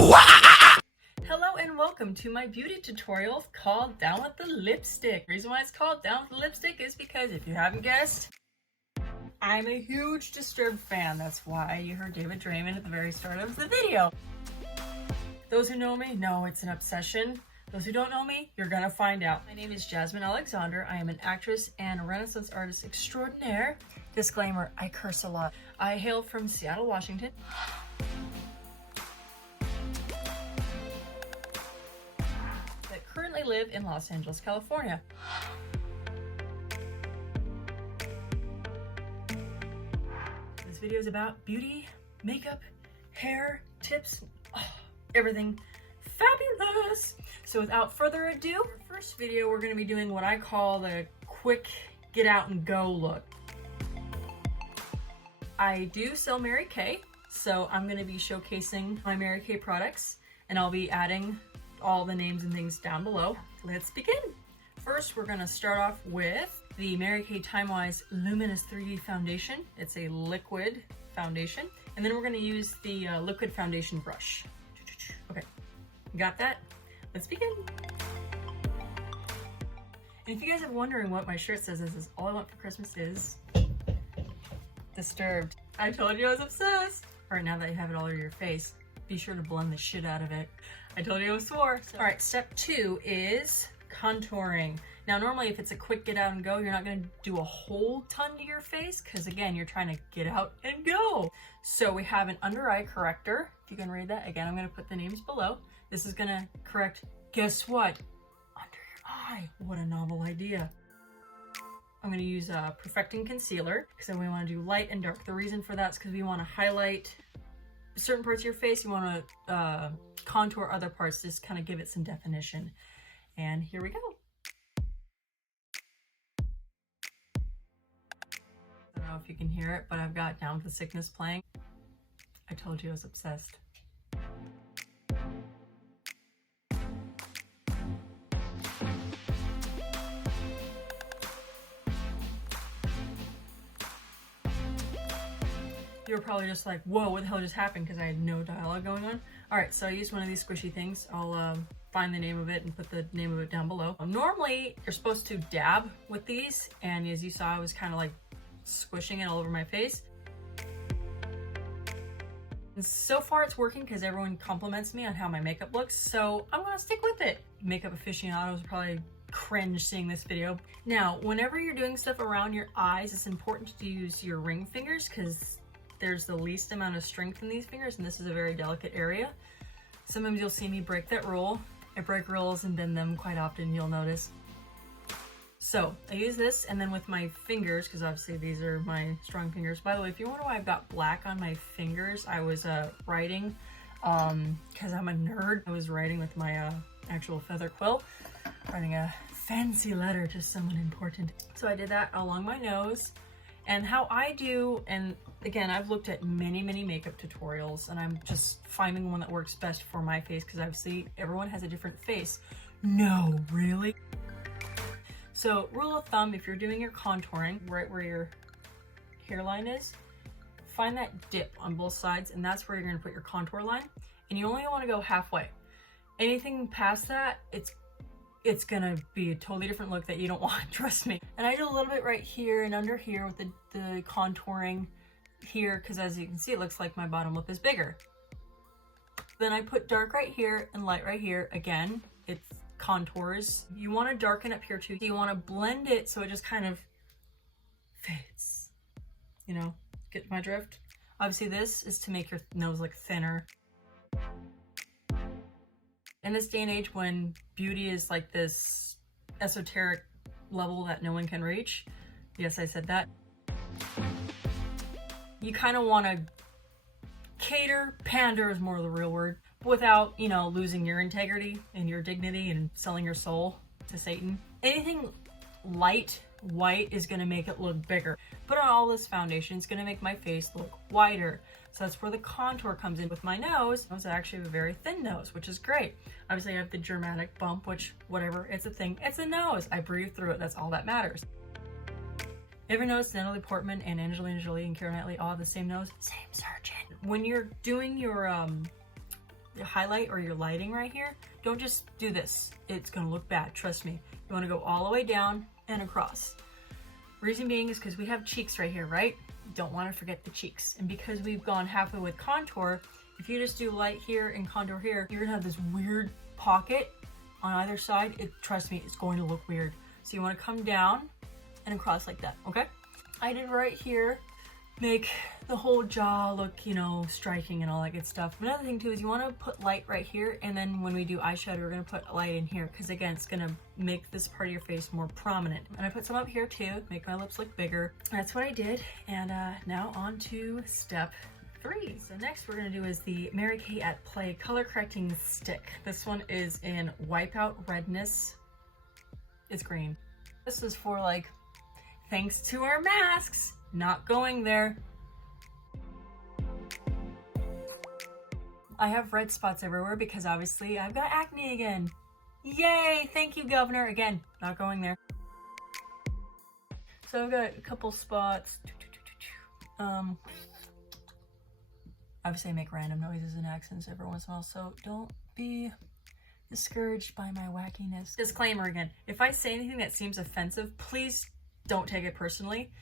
Hello and welcome to my beauty tutorial called Down with the Lipstick. The reason why it's called Down with the Lipstick is because if you haven't guessed, I'm a huge Disturbed fan. That's why you heard David Draymond at the very start of the video. Those who know me know it's an obsession. Those who don't know me, you're gonna find out. My name is Jasmine Alexander. I am an actress and a Renaissance artist extraordinaire. Disclaimer, I curse a lot. I hail from Seattle, Washington. But currently live in Los Angeles, California. This video is about beauty, makeup, hair, tips, everything fabulous. So without further ado, first video we're going to be doing what I call the quick get out and go look. I do sell Mary Kay, so I'm going to be showcasing my Mary Kay products and I'll be adding all the names and things down below. Let's begin. First, we're going to start off with the Mary Kay Timewise Luminous 3D Foundation. It's a liquid foundation. And then we're going to use the liquid foundation brush. Okay, got that? Let's begin. And if you guys are wondering what my shirt says, this is all I want for Christmas is Disturbed. I told you I was obsessed. All right, now that you have it all over your face, be sure to blend the shit out of it. I told you I swore. So. All right, step 2 is contouring. Now, normally if it's a quick get out and go, you're not gonna do a whole ton to your face because again, you're trying to get out and go. So we have an Undereye Corrector. If you can read that, again, I'm gonna put the names below. This is gonna correct, guess what? Under your eye. What a novel idea. I'm going to use a Perfecting Concealer because we want to do light and dark. The reason for that is because we want to highlight certain parts of your face. You want to contour other parts, just kind of give it some definition. And here we go. I don't know if you can hear it, but I've got Down with the Sickness playing. I told you I was obsessed. You were probably just like, whoa, what the hell just happened? Because I had no dialogue going on. All right, so I used one of these squishy things. I'll find the name of it and put the name of it down below. Normally, you're supposed to dab with these. And as you saw, I was kind of like squishing it all over my face. And so far it's working because everyone compliments me on how my makeup looks. So I'm gonna stick with it. Makeup aficionados probably cringe seeing this video. Now, whenever you're doing stuff around your eyes, it's important to use your ring fingers because there's the least amount of strength in these fingers, and this is a very delicate area. Sometimes you'll see me break that rule. I break rules and bend them quite often, you'll notice. So I use this, and then with my fingers, because obviously these are my strong fingers. By the way, if you wonder why I've got black on my fingers, I was writing, because I'm a nerd. I was writing with my actual feather quill, writing a fancy letter to someone important. So I did that along my nose. And how I do, and again, I've looked at many makeup tutorials and I'm just finding one that works best for my face because obviously everyone has a different face. No, really? So rule of thumb, if you're doing your contouring, right where your hairline is, find that dip on both sides and that's where you're gonna put your contour line. And you only wanna go halfway. Anything past that, it's gonna be a totally different look that you don't want, trust me. And I do a little bit right here and under here with the contouring here, because as you can see, it looks like my bottom lip is bigger. Then I put dark right here and light right here. Again, it contours. You wanna darken up here too. You wanna blend it so it just kind of fades. You know, get my drift? Obviously this is to make your nose look thinner. In this day and age when beauty is like this esoteric level that no one can reach, yes, I said that, you kind of want to pander is more of the real word, without, you know, losing your integrity and your dignity and selling your soul to Satan. Anything light, white is going to make it look bigger. But on all this foundation, it's going to make my face look wider. So that's where the contour comes in. With my nose, I actually have a very thin nose, which is great. Obviously I have the dramatic bump, which whatever, it's a thing. It's a nose. I breathe through it. That's all that matters. Ever noticed Natalie Portman and Angelina Jolie and Keira Knightley all have the same nose? Same surgeon. When you're doing your highlight or your lighting right here, don't just do this. It's gonna look bad, trust me. You wanna go all the way down and across. Reason being is because we have cheeks right here, right? Don't wanna forget the cheeks. And because we've gone halfway with contour, if you just do light here and contour here, you're gonna have this weird pocket on either side. Trust me, it's going to look weird. So you wanna come down and across like that, okay? I did right here, make the whole jaw look, you know, striking and all that good stuff. Another thing too is you want to put light right here, and then when we do eyeshadow, we're going to put light in here because again, it's going to make this part of your face more prominent. And I put some up here too, make my lips look bigger. That's what I did. And now on to step 3. So next we're going to do is the Mary Kay at Play Color Correcting Stick. This one is in Wipeout Redness. It's green. This is for like, thanks to our masks, not going there. I have red spots everywhere because obviously I've got acne again. Yay, thank you, governor. Again, not going there. So I've got a couple spots. Obviously I make random noises and accents every once in a while, so don't be discouraged by my wackiness. Disclaimer again, if I say anything that seems offensive, please don't take it personally.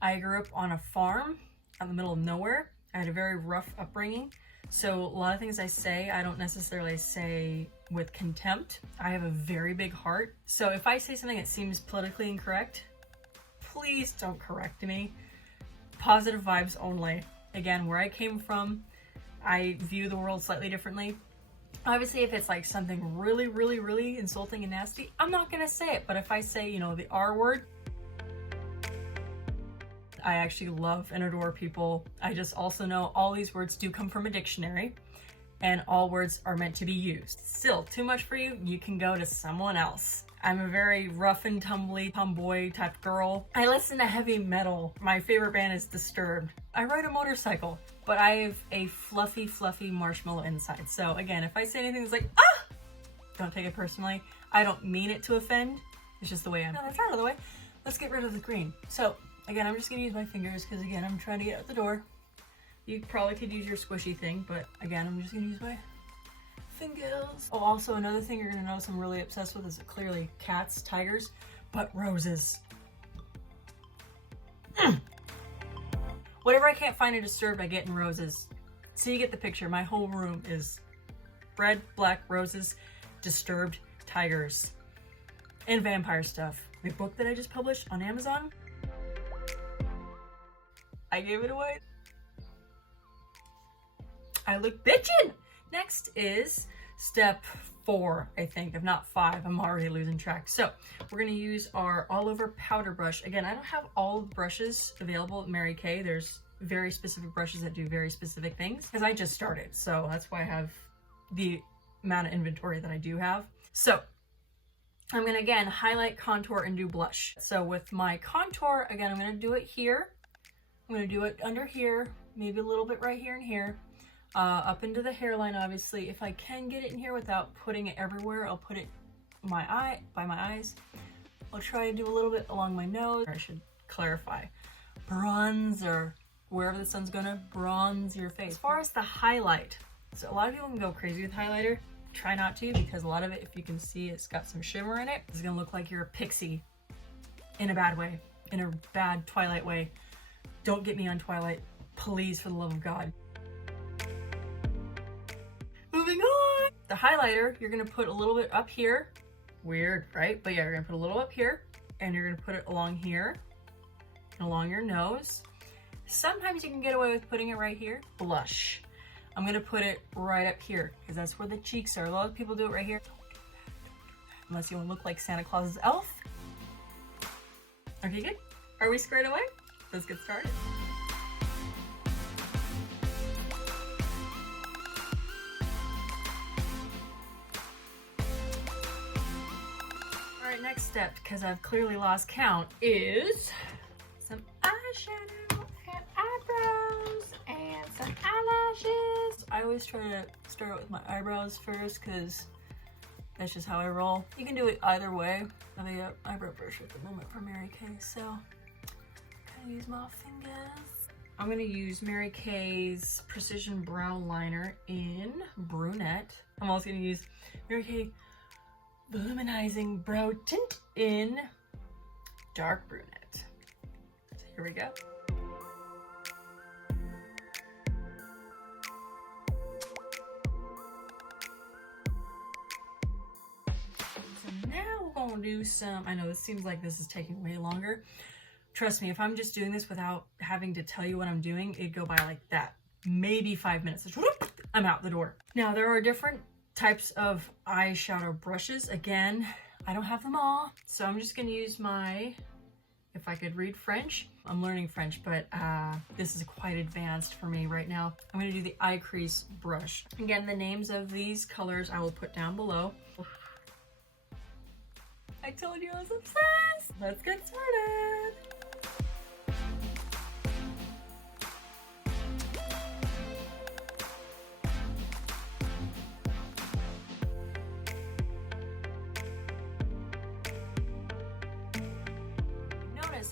I grew up on a farm out in the middle of nowhere. I had a very rough upbringing. So a lot of things I say, I don't necessarily say with contempt. I have a very big heart. So if I say something that seems politically incorrect, please don't correct me. Positive vibes only. Again, where I came from, I view the world slightly differently. Obviously, if it's like something really, really, really insulting and nasty, I'm not gonna say it. But if I say, you know, the R word, I actually love and adore people. I just also know all these words do come from a dictionary and all words are meant to be used. Still, too much for you, you can go to someone else. I'm a very rough and tumbly tomboy type girl. I listen to heavy metal. My favorite band is Disturbed. I ride a motorcycle, but I have a fluffy, fluffy marshmallow inside. So again, if I say anything that's like, ah, don't take it personally. I don't mean it to offend. It's just the way I am. Now that's out of the way. Let's get rid of the green. So again, I'm just gonna use my fingers because again, I'm trying to get out the door. You probably could use your squishy thing, but again, I'm just gonna use my fingers. Oh, also another thing you're gonna notice I'm really obsessed with is clearly cats, tigers, but roses. Whatever I can't find in Disturbed, I get in roses. So you get the picture. My whole room is red, black, roses, Disturbed, tigers, and vampire stuff. The book that I just published on Amazon, I gave it away. I look bitchin'! Next is step 4, I think, if not 5. I'm already losing track. So we're gonna use our all over powder brush. Again, I don't have all the brushes available at Mary Kay. There's very specific brushes that do very specific things because I just started. So that's why I have the amount of inventory that I do have. So I'm gonna again highlight, contour, and do blush. So with my contour, again, I'm gonna do it here. I'm gonna do it under here, maybe a little bit right here and here. Up into the hairline, obviously. If I can get it in here without putting it everywhere, I'll put it by my eyes. I'll try to do a little bit along my nose. I should clarify. Bronzer, wherever the sun's gonna bronze your face. As far as the highlight, so a lot of people can go crazy with highlighter. Try not to, because a lot of it, if you can see, it's got some shimmer in it. It's gonna look like you're a pixie in a bad way, in a bad Twilight way. Don't get me on Twilight, please, for the love of God. Moving on. The highlighter, you're gonna put a little bit up here. Weird, right? But yeah, you're gonna put a little up here, and you're gonna put it along here, and along your nose. Sometimes you can get away with putting it right here. Blush. I'm gonna put it right up here, because that's where the cheeks are. A lot of people do it right here. Unless you wanna look like Santa Claus's elf. Okay, good. Are we squared away? Let's get started. Alright, next step, because I've clearly lost count, is some eyeshadow and eyebrows and some eyelashes. I always try to start with my eyebrows first because that's just how I roll. You can do it either way. I have an eyebrow brush at the moment for Mary Kay, so I'm gonna use my fingers. I'm gonna use Mary Kay's Precision Brow Liner in Brunette. I'm also gonna use Mary Kay Volumizing Brow Tint in Dark Brunette. So here we go. So now we're gonna do some, I know this seems like this is taking way longer. Trust me, if I'm just doing this without having to tell you what I'm doing, it'd go by like that. Maybe 5 minutes. I'm out the door. Now there are different types of eyeshadow brushes. Again, I don't have them all, so I'm just gonna use my, if I could read French. I'm learning French, but this is quite advanced for me right now. I'm gonna do the Eye-Crease brush. Again, the names of these colors I will put down below. I told you I was obsessed. Let's get started.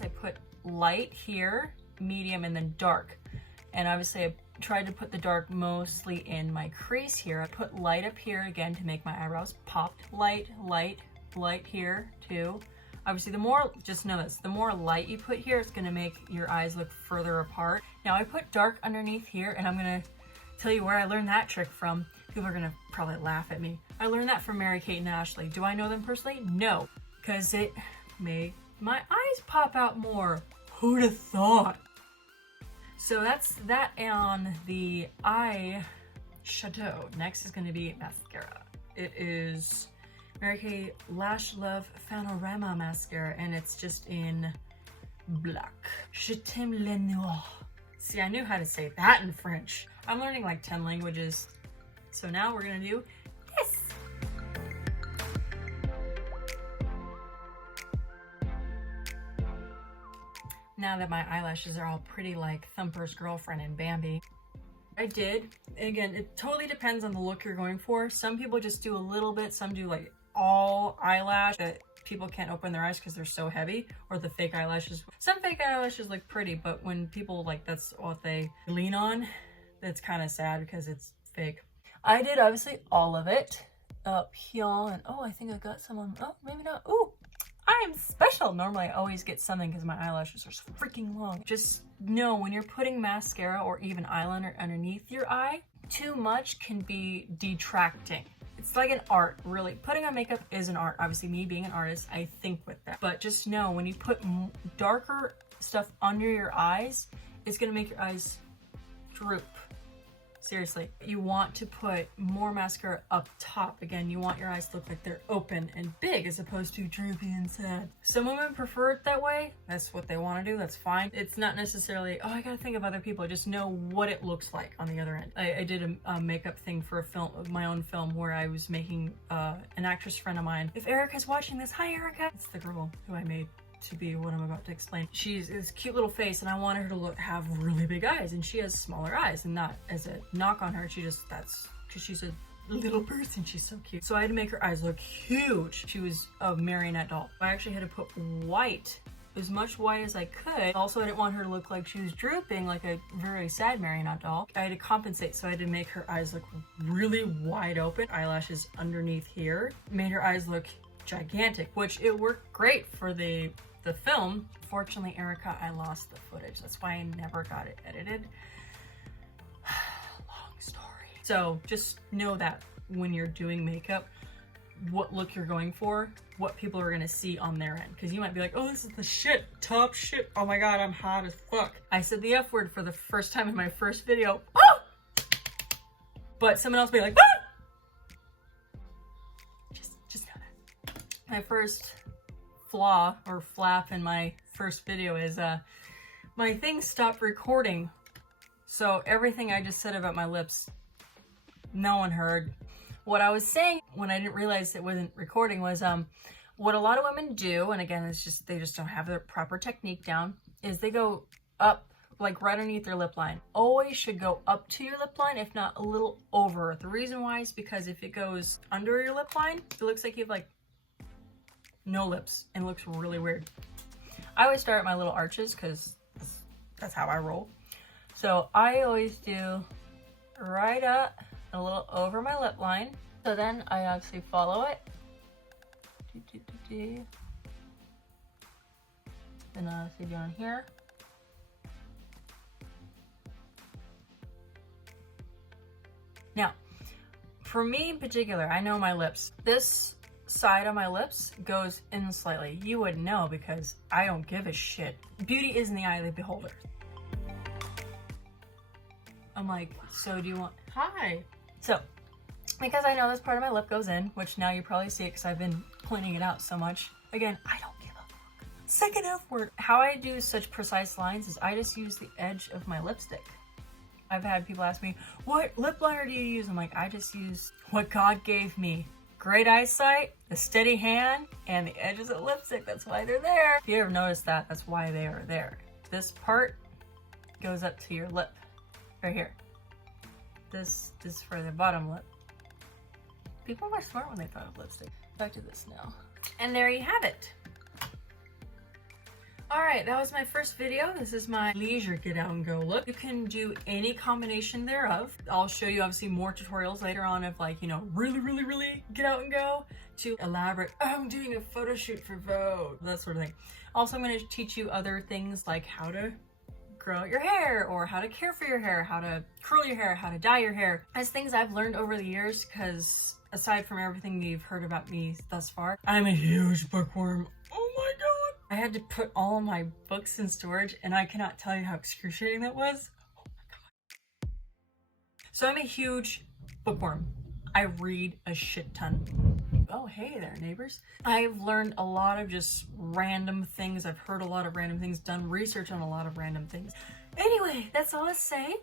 I put light here, medium, and then dark. And obviously I tried to put the dark mostly in my crease here. I put light up here again to make my eyebrows pop. Light, light, light here too. Obviously the more, just know this, the more light you put here, it's gonna make your eyes look further apart. Now I put dark underneath here, and I'm gonna tell you where I learned that trick from. People are gonna probably laugh at me. I learned that from Mary-Kate and Ashley. Do I know them personally? No, because it made my eyes pop out more. Who'd have thought? So that's that on the eyeshadow. Next is going to be mascara. It is Mary Kay Lash Love Panorama Mascara, and it's just in black. Je t'aime le noir. See, I knew how to say that in French. I'm learning like 10 languages. So now we're going to do this. Now that my eyelashes are all pretty like Thumper's Girlfriend and Bambi, I did. Again, it totally depends on the look you're going for. Some people just do a little bit, some do like all eyelash that people can't open their eyes because they're so heavy, or the fake eyelashes. Some fake eyelashes look pretty, but when people like that's what they lean on, that's kind of sad because it's fake. I did obviously all of it up here, and oh, I think I got some on, oh, maybe not. Ooh, I'm special. Normally I always get something because my eyelashes are so freaking long. Just know when you're putting mascara or even eyeliner underneath your eye, too much can be detracting. It's like an art, really. Putting on makeup is an art. Obviously, me being an artist, I think with that. But just know when you put darker stuff under your eyes, it's gonna make your eyes droop. Seriously, you want to put more mascara up top. Again, you want your eyes to look like they're open and big as opposed to droopy and sad. Some women prefer it that way. That's what they want to do. That's fine. It's not necessarily, oh, I gotta think of other people. Just know what it looks like on the other end. I did a makeup thing for a film, my own film, where I was making an actress friend of mine. If Erica's watching this, hi Erica. It's the girl who I made to be what I'm about to explain. She's this cute little face, and I wanted her to have really big eyes, and she has smaller eyes, and not as a knock on her. She just, that's because she's a little person. She's so cute. So I had to make her eyes look huge. She was a marionette doll. I actually had to put white, as much white as I could. Also, I didn't want her to look like she was drooping like a very sad marionette doll. I had to compensate, so I had to make her eyes look really wide open. Eyelashes underneath here made her eyes look gigantic, which it worked great for the film. Fortunately, Erica, I lost the footage. That's why I never got it edited. Long story. So just know that when you're doing makeup, what look you're going for, what people are gonna see on their end. Because you might be like, oh, this is the shit, top shit. Oh my God, I'm hot as fuck. I said the F word for the first time in my first video. Oh! But someone else will be like, ah! Just know that. My first flaw or flap in my first video is my thing stopped recording, so everything I just said about my lips, no one heard. What I was saying when I didn't realize it wasn't recording was what a lot of women do, and again it's just they just don't have their proper technique down, is they go up like right underneath their lip line. Always should go up to your lip line, if not a little over. The reason why is because if it goes under your lip line, it looks like you have like no lips and looks really weird. I always start at my little arches because that's how I roll. So I always do right up a little over my lip line. So then I actually follow it. Then I see down here. Now, for me in particular, I know my lips. This side of my lips goes in slightly. You wouldn't know because I don't give a shit. Beauty is in the eye of the beholder. I'm like, so do you want, hi. So, because I know this part of my lip goes in, which now you probably see it because I've been pointing it out so much. Again, I don't give a fuck. Second F word. How I do such precise lines is I just use the edge of my lipstick. I've had people ask me, what lip liner do you use? I'm like, I just use what God gave me. Great eyesight, a steady hand, and the edges of lipstick. That's why they're there. If you ever noticed that, that's why they are there. This part goes up to your lip, right here. This is for the bottom lip. People were smart when they thought of lipstick. Back to this now. And there you have it. Alright, that was my first video. This is my leisure get out and go look. You can do any combination thereof. I'll show you obviously more tutorials later on of like, you know, really get out and go to elaborate, I'm doing a photo shoot for Vogue, that sort of thing. Also, I'm going to teach you other things like how to grow out your hair or how to care for your hair, how to curl your hair, how to dye your hair. As things I've learned over the years, because aside from everything you've heard about me thus far, I'm a huge bookworm. Oh my god! I had to put all of my books in storage and I cannot tell you how excruciating that was. Oh my god. So I'm a huge bookworm. I read a shit ton. Oh, hey there, neighbors. I've learned a lot of just random things. I've heard a lot of random things, done research on a lot of random things. Anyway, that's all to say.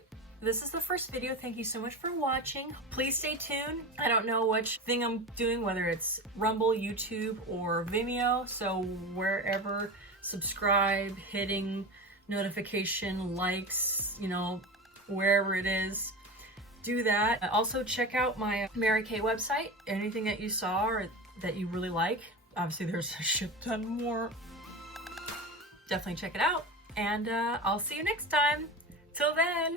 This is the first video. Thank you so much for watching. Please stay tuned. I don't know which thing I'm doing, whether it's Rumble, YouTube, or Vimeo. So wherever, subscribe, hitting notification, likes, you know, wherever it is, do that. Also check out my Mary Kay website. Anything that you saw or that you really like. Obviously there's a shit ton more. Definitely check it out. And I'll see you next time. Till then.